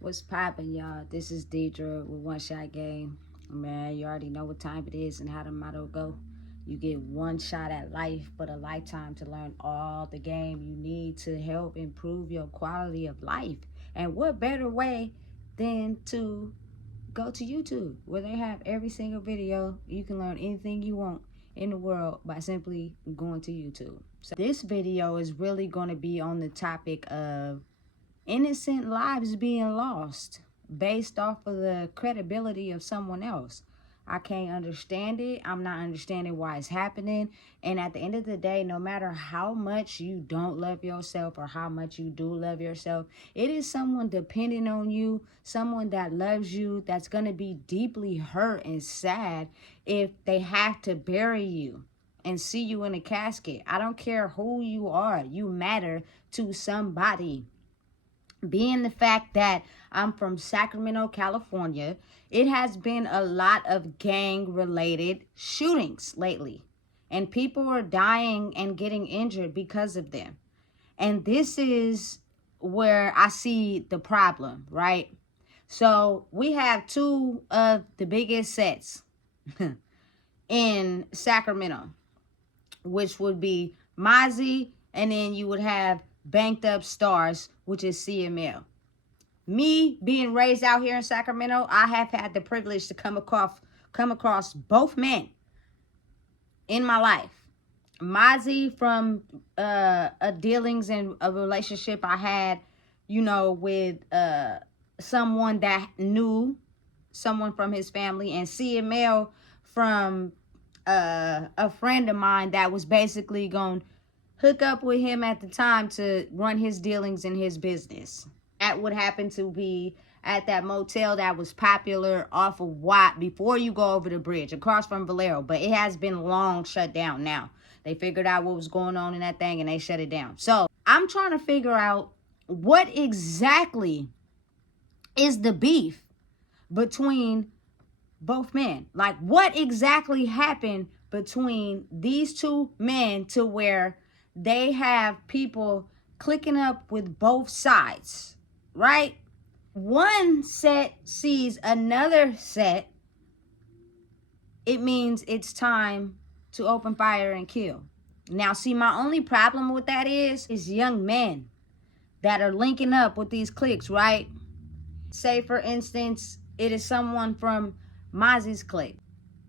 What's poppin', y'all? This is Deidre with One Shot Game. Man, you already know what time it is and how the motto go. You get one shot at life, but a lifetime to learn all the game you need to help improve your quality of life. And what better way than to go to YouTube, where they have every single video. You can learn anything you want in the world by simply going to YouTube. So this video is really going to be on the topic of innocent lives being lost based off of the credibility of someone else. I can't understand it. I'm not understanding why it's happening. And at the end of the day, no matter how much you don't love yourself or how much you do love yourself, it is someone depending on you, someone that loves you, that's going to be deeply hurt and sad if they have to bury you and see you in a casket. I don't care who you are. You matter to somebody. Being the fact that I'm from Sacramento, California, it has been a lot of gang-related shootings lately. And people are dying and getting injured because of them. And this is where I see the problem, right? So we have two of the biggest sets in Sacramento, which would be Mozzy, and then you would have Banked Up Stars, which is CML. Me being raised out here in Sacramento, I have had the privilege to come across both men in my life. Mozzy from dealings and a relationship I had, with someone that knew someone from his family, and CML from a friend of mine that was basically going to hook up with him at the time to run his dealings in his business. That would happen to be at that motel that was popular off of Watt before you go over the bridge, across from Valero. But it has been long shut down now. They figured out what was going on in that thing and they shut it down. So I'm trying to figure out what exactly is the beef between both men. Like, what exactly happened between these two men to where they have people clicking up with both sides, right? One set sees another set. It means it's time to open fire and kill. Now, see, my only problem with that is young men that are linking up with these cliques, right? Say, for instance, it is someone from Mozzy's clique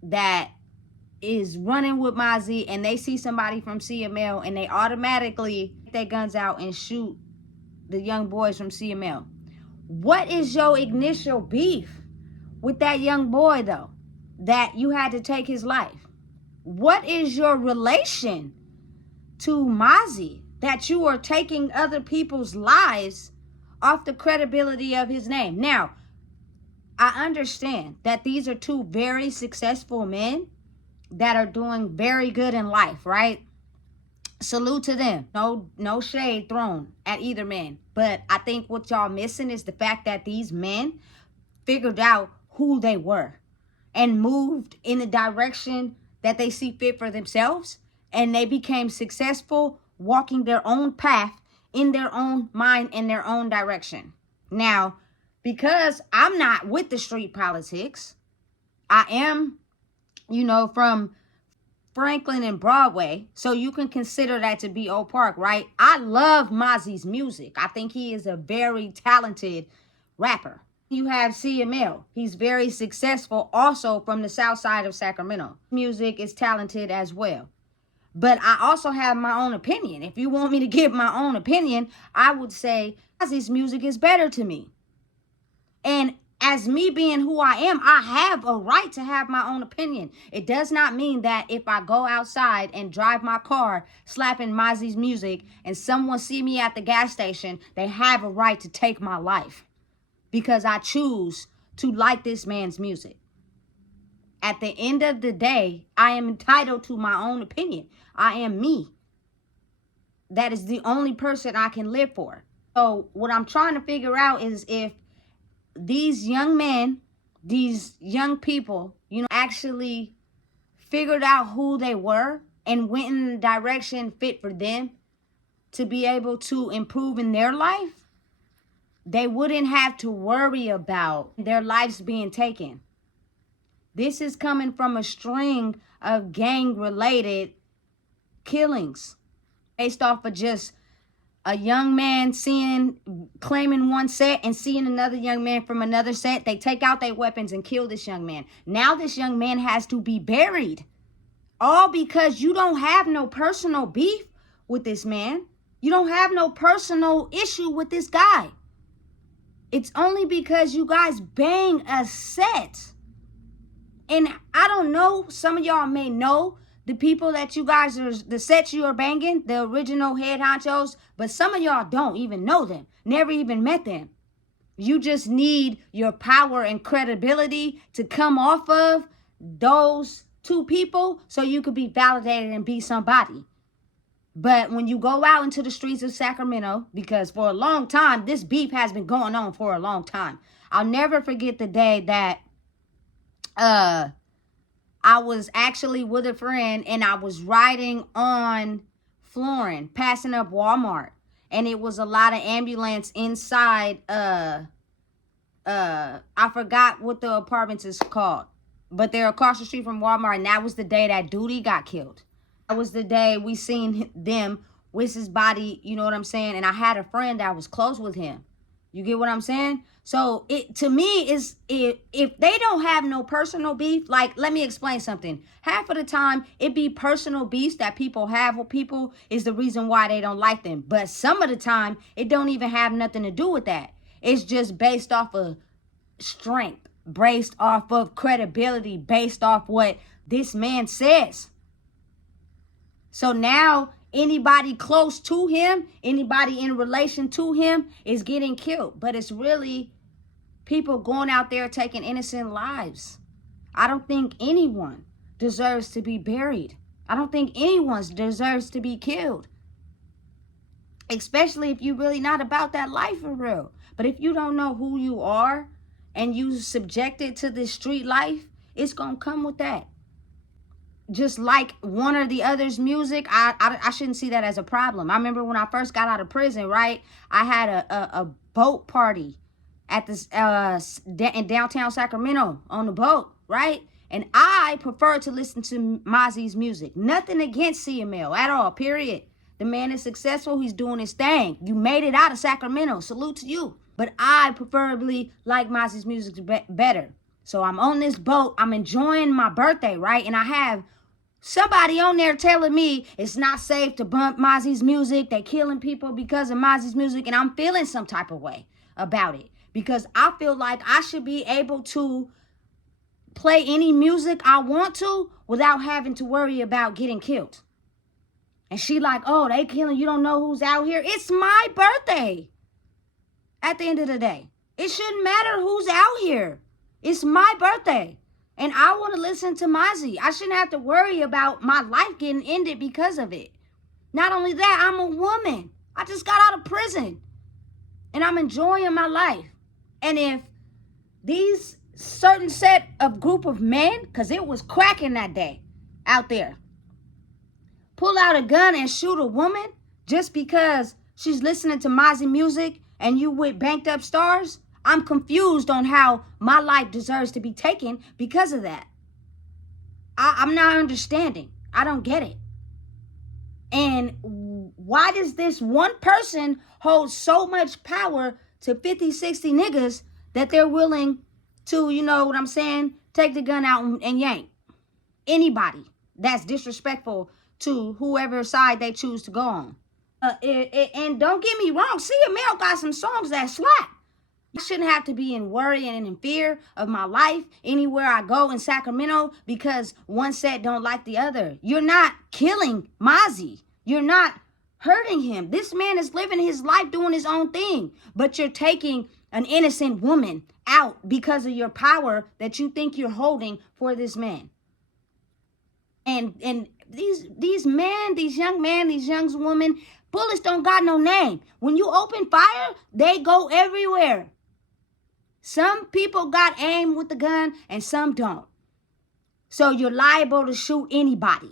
that is running with Mozzy, and they see somebody from CML and they automatically take their guns out and shoot the young boys from CML. What is your initial beef with that young boy, though, that you had to take his life? What is your relation to Mozzy that you are taking other people's lives off the credibility of his name? Now, I understand that these are two very successful men that are doing very good in life, right? Salute to them. No shade thrown at either man. But I think what y'all missing is the fact that these men figured out who they were and moved in the direction that they see fit for themselves. And they became successful walking their own path in their own mind, in their own direction. Now, because I'm not with the street politics, I am from Franklin and Broadway, so you can consider that to be Oak Park, right? I love Mozzy's music. I think he is a very talented rapper. You have CML. He's very successful, also from the south side of Sacramento. Music is talented as well. But I also have my own opinion. If you want me to give my own opinion, I would say Mozzy's music is better to me. And as me being who I am, I have a right to have my own opinion. It does not mean that if I go outside and drive my car slapping Mozzy's music and someone see me at the gas station, they have a right to take my life because I choose to like this man's music. At the end of the day, I am entitled to my own opinion. I am me. That is the only person I can live for. So what I'm trying to figure out is if these young men, these young people, actually figured out who they were and went in the direction fit for them to be able to improve in their life, they wouldn't have to worry about their lives being taken. This is coming from a string of gang-related killings based off of just a young man claiming one set and seeing another young man from another set. They take out their weapons and kill this young man. Now this young man has to be buried. All because you don't have no personal beef with this man. You don't have no personal issue with this guy. It's only because you guys bang a set. And I don't know, some of y'all may know the people that you guys are, the sets you are banging, the original head honchos, but some of y'all don't even know them, never even met them. You just need your power and credibility to come off of those two people so you could be validated and be somebody. But when you go out into the streets of Sacramento, because for a long time, this beef has been going on for a long time. I'll never forget the day that I was actually with a friend and I was riding on Florin, passing up Walmart. And it was a lot of ambulance inside, I forgot what the apartments is called. But they're across the street from Walmart, and that was the day that Duty got killed. That was the day we seen them with his body, you know what I'm saying? And I had a friend that was close with him. You get what I'm saying? So it to me is if they don't have no personal beef, like let me explain something. Half of the time it be personal beefs that people have with people is the reason why they don't like them. But some of the time it don't even have nothing to do with that. It's just based off of strength, based off of credibility, based off what this man says. So now anybody close to him, anybody in relation to him is getting killed. But it's really people going out there taking innocent lives. I don't think anyone deserves to be buried. I don't think anyone deserves to be killed. Especially if you're really not about that life for real. But if you don't know who you are and you subjected to this street life, it's going to come with that. Just like one or the other's music, I shouldn't see that as a problem. I remember when I first got out of prison, right? I had a boat party at this in downtown Sacramento on the boat, right? And I prefer to listen to Mozzy's music. Nothing against CML at all, period. The man is successful. He's doing his thing. You made it out of Sacramento. Salute to you. But I preferably like Mozzy's music better. So I'm on this boat. I'm enjoying my birthday, right? And I have somebody on there telling me it's not safe to bump Mozzy's music. They're killing people because of Mozzy's music. And I'm feeling some type of way about it. Because I feel like I should be able to play any music I want to without having to worry about getting killed. And she like, oh, they killing, you don't know who's out here. It's my birthday. At the end of the day, it shouldn't matter who's out here. It's my birthday. And I want to listen to Mozzy. I shouldn't have to worry about my life getting ended because of it. Not only that, I'm a woman. I just got out of prison. And I'm enjoying my life. And if these certain set of group of men, because it was cracking that day out there, pull out a gun and shoot a woman just because she's listening to Mozzy music and you with banked up stars, I'm confused on how my life deserves to be taken because of that. I'm not understanding. I don't get it. And why does this one person hold so much power to 50, 60 niggas that they're willing to, you know what I'm saying, take the gun out and yank anybody that's disrespectful to whoever side they choose to go on? And don't get me wrong, CML got some songs that slap. I shouldn't have to be in worry and in fear of my life anywhere I go in Sacramento because one set don't like the other. You're not killing Mozzy. You're not hurting him. This man is living his life doing his own thing. But you're taking an innocent woman out because of your power that you think you're holding for this man. And these men, these young men, these young women, bullets don't got no name. When you open fire, they go everywhere. Some people got aim with the gun and some don't. So you're liable to shoot anybody,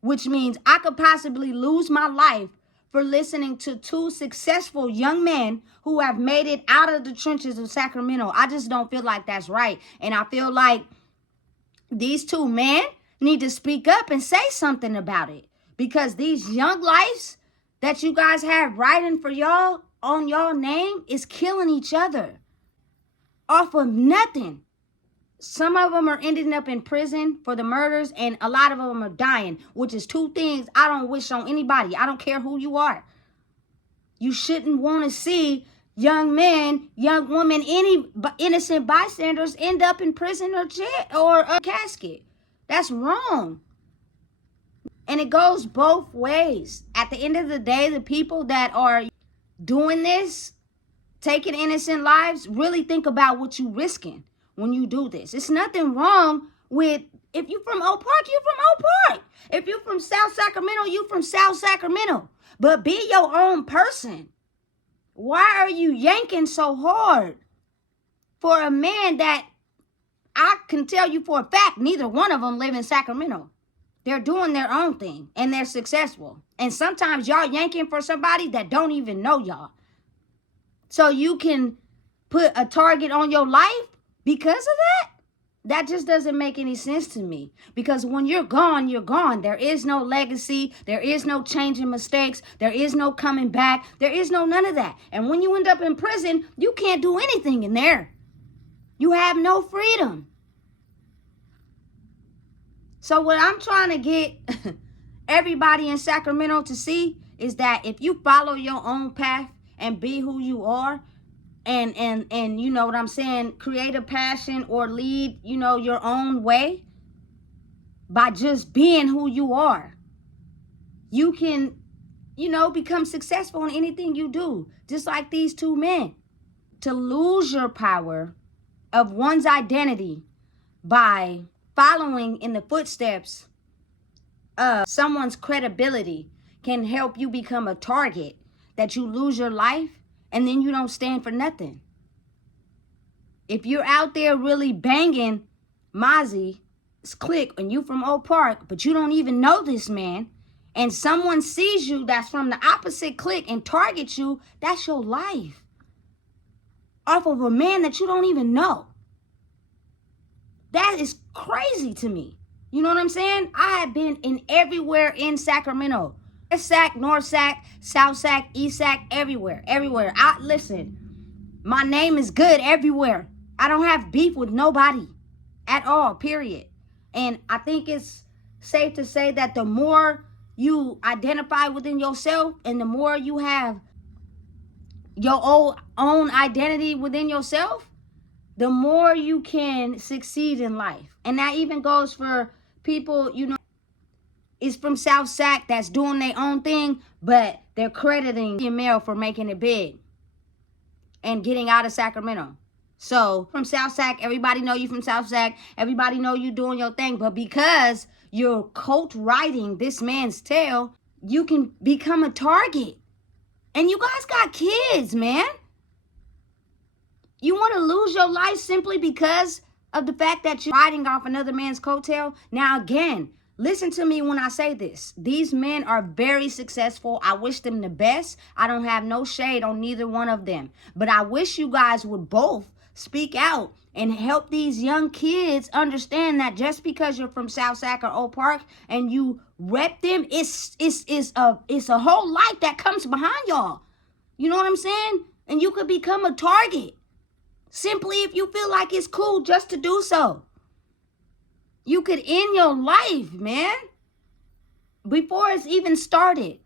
which means I could possibly lose my life for listening to two successful young men who have made it out of the trenches of Sacramento. I just don't feel like that's right. And I feel like these two men need to speak up and say something about it, because these young lives that you guys have writing for y'all on y'all name is killing each other off of nothing. Some of them are ending up in prison for the murders, and a lot of them are dying, which is two things I don't wish on anybody. I don't care who you are. You shouldn't want to see young men, young women, any innocent bystanders end up in prison or jail or a casket. That's wrong. And it goes both ways. At the end of the day, the people that are doing this, taking innocent lives, really think about what you're risking when you do this. It's nothing wrong with, if you're from Oak Park, you're from Oak Park. If you're from South Sacramento, you're from South Sacramento. But be your own person. Why are you yanking so hard for a man that I can tell you for a fact neither one of them live in Sacramento? They're doing their own thing and they're successful. And sometimes y'all yanking for somebody that don't even know y'all. So you can put a target on your life because of that? That just doesn't make any sense to me. Because when you're gone, you're gone. There is no legacy. There is no changing mistakes. There is no coming back. There is no none of that. And when you end up in prison, you can't do anything in there. You have no freedom. So what I'm trying to get everybody in Sacramento to see is that if you follow your own path and be who you are, and you know what I'm saying, create a passion or lead, you know, your own way by just being who you are, you can, you know, become successful in anything you do, just like these two men. To lose your power of one's identity by following in the footsteps of someone's credibility can help you become a target that you lose your life and then you don't stand for nothing. If you're out there really banging Mozzy's clique and you from Oak Park, but you don't even know this man, and someone sees you that's from the opposite clique and targets you, that's your life. Off of a man that you don't even know. That is crazy to me. You know what I'm saying? I have been in everywhere in Sacramento. West Sac, North Sac, South Sac, East Sac, everywhere. Listen, my name is good everywhere. I don't have beef with nobody at all, period. And I think it's safe to say that the more you identify within yourself and the more you have your own identity within yourself, the more you can succeed in life. And that even goes for people, you know, is from South Sac that's doing their own thing, but they're crediting your male for making it big and getting out of Sacramento. So from South Sac, everybody know you from South Sac. Everybody know you doing your thing. But because you're coat riding this man's tail, you can become a target. And you guys got kids, man. You want to lose your life simply because of the fact that you're riding off another man's coattail? Now, again, listen to me when I say this. These men are very successful. I wish them the best. I don't have no shade on neither one of them. But I wish you guys would both speak out and help these young kids understand that just because you're from South Sac or Oak Park and you rep them, it's a whole life that comes behind y'all. You know what I'm saying? And you could become a target simply if you feel like it's cool just to do so. You could end your life, man, before it's even started.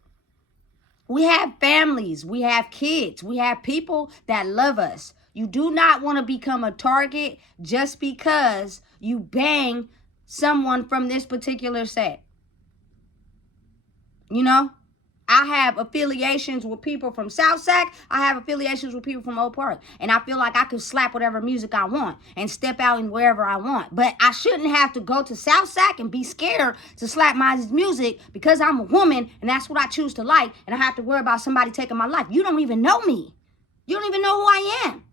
We have families, we have kids, we have people that love us. You do not want to become a target just because you bang someone from this particular set. You know, I have affiliations with people from South Sac. I have affiliations with people from Oak Park. And I feel like I could slap whatever music I want and step out in wherever I want. But I shouldn't have to go to South Sac and be scared to slap my music because I'm a woman and that's what I choose to like. And I have to worry about somebody taking my life. You don't even know me. You don't even know who I am.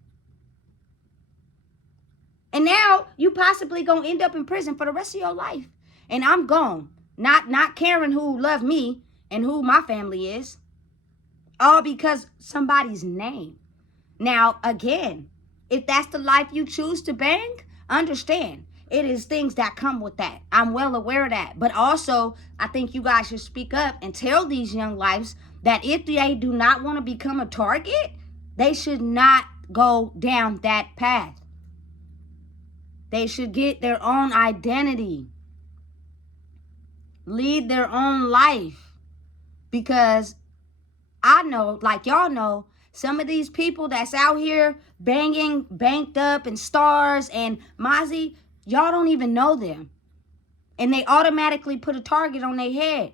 And now you possibly gonna end up in prison for the rest of your life. And I'm gone. Not caring who loved me and who my family is. All because somebody's name. Now, again, if that's the life you choose to bang, understand. It is things that come with that. I'm well aware of that. But also, I think you guys should speak up and tell these young lives that if they do not want to become a target, they should not go down that path. They should get their own identity. Lead their own life. Because I know, like y'all know, some of these people that's out here banging, banked up, and stars and Mozzy, y'all don't even know them. And they automatically put a target on their head.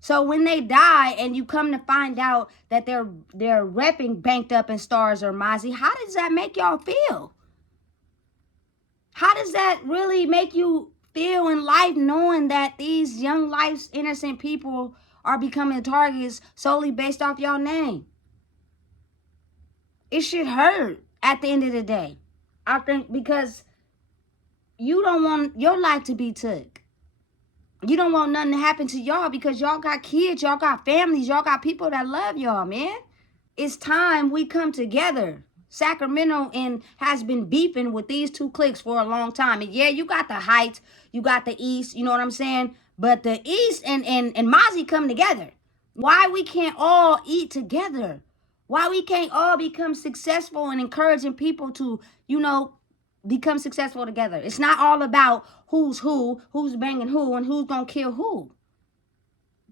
So when they die and you come to find out that they're repping banked up and stars or Mozzy, how does that make y'all feel? How does that really make you feel in life, knowing that these young life's innocent people are becoming targets solely based off your name? It should hurt at the end of the day. I think because you don't want your life to be took. You don't want nothing to happen to y'all because y'all got kids, y'all got families, y'all got people that love y'all, man. It's time we come together. Sacramento has been beefing with these two cliques for a long time. And yeah, you got the Heights, you got the East, you know what I'm saying? But the East and Mozzy come together. Why we can't all eat together? Why we can't all become successful and encouraging people to, become successful together? It's not all about who's banging who, and who's gonna kill who.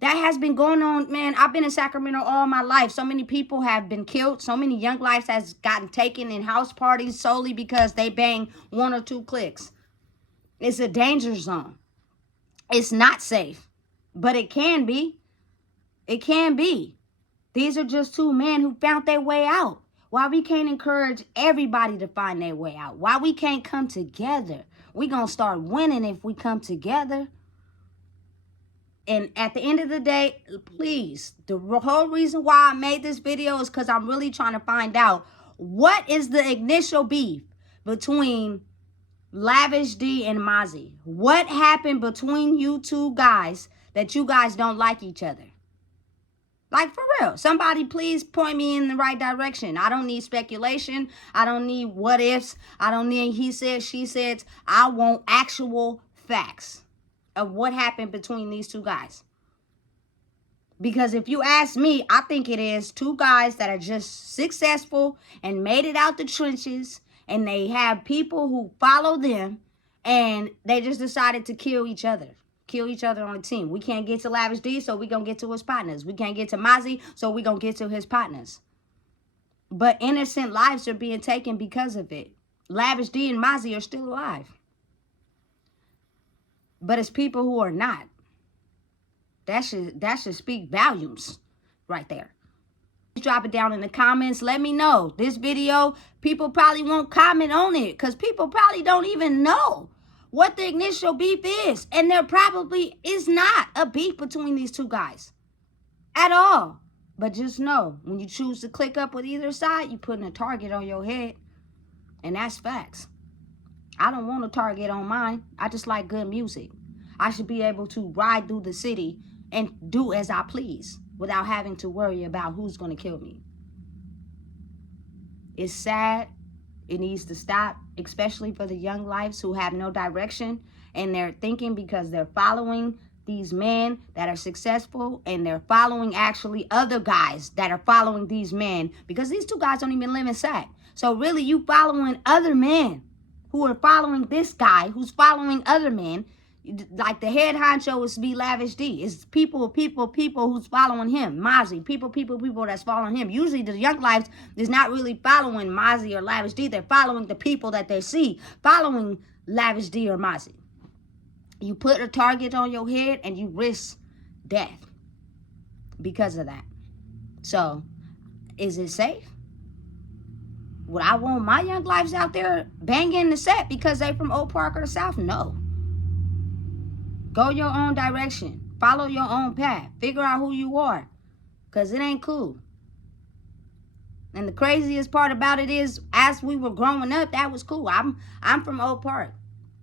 That has been going on, man. I've been in Sacramento all my life. So many people have been killed. So many young lives has gotten taken in house parties solely because they bang one or two cliques. It's a danger zone. It's not safe, but it can be. It can be. These are just two men who found their way out. Why we can't encourage everybody to find their way out? Why we can't come together? We gonna start winning if we come together. And at the end of the day, please, the whole reason why I made this video is because I'm really trying to find out what is the initial beef between Lavish D and Mozzy. What happened between you two guys that you guys don't like each other? Like, for real. Somebody please point me in the right direction. I don't need speculation. I don't need what ifs. I don't need he said, she said. I want actual facts of what happened between these two guys. Because if you ask me, I think it is two guys that are just successful and made it out the trenches, and they have people who follow them, and they just decided to kill each other. Kill each other on the team. We can't get to Lavish D, so we're going to get to his partners. We can't get to Mozzy, so we're going to get to his partners. But innocent lives are being taken because of it. Lavish D and Mozzy are still alive. But it's people who are not. That should speak volumes right there. Drop it down in the comments. Let me know. This video, people probably won't comment on it because people probably don't even know what the initial beef is. And there probably is not a beef between these two guys at all. But just know, when you choose to click up with either side, you're putting a target on your head. And that's facts. I don't want a target on mine. I just like good music. I should be able to ride through the city and do as I please without having to worry about who's going to kill me. It's sad. It needs to stop, especially for the young lives who have no direction, and they're thinking because they're following these men that are successful, and they're following actually other guys that are following these men, because these two guys don't even live in Sac. So really, you following other men who are following this guy who's following other men. Like the head honcho is be Lavish D. It's people who's following him. Mozzy, people that's following him. Usually the young lives is not really following Mozzy or Lavish D. They're following the people that they see following Lavish D or Mozzy. You put a target on your head and you risk death because of that. So, is it safe? Would I want my young lives out there banging the set because they from Oak Park or the South? No. Go your own direction. Follow your own path. Figure out who you are. Because it ain't cool. And the craziest part about it is, as we were growing up, that was cool. I'm from Oak Park.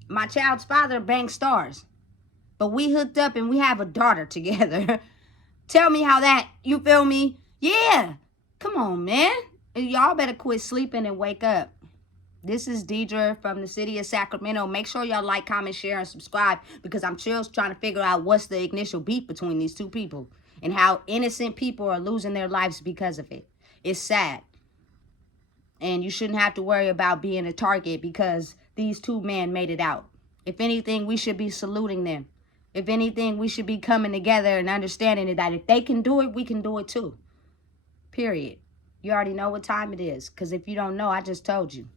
My child's father banged stars. But we hooked up and we have a daughter together. Tell me how that, you feel me? Yeah. Come on, man. Y'all better quit sleeping and wake up. This is Deidre from the city of Sacramento. Make sure y'all like, comment, share, and subscribe because I'm still trying to figure out what's the initial beef between these two people and how innocent people are losing their lives because of it. It's sad. And you shouldn't have to worry about being a target because these two men made it out. If anything, we should be saluting them. If anything, we should be coming together and understanding that if they can do it, we can do it too. Period. You already know what time it is. Because if you don't know, I just told you.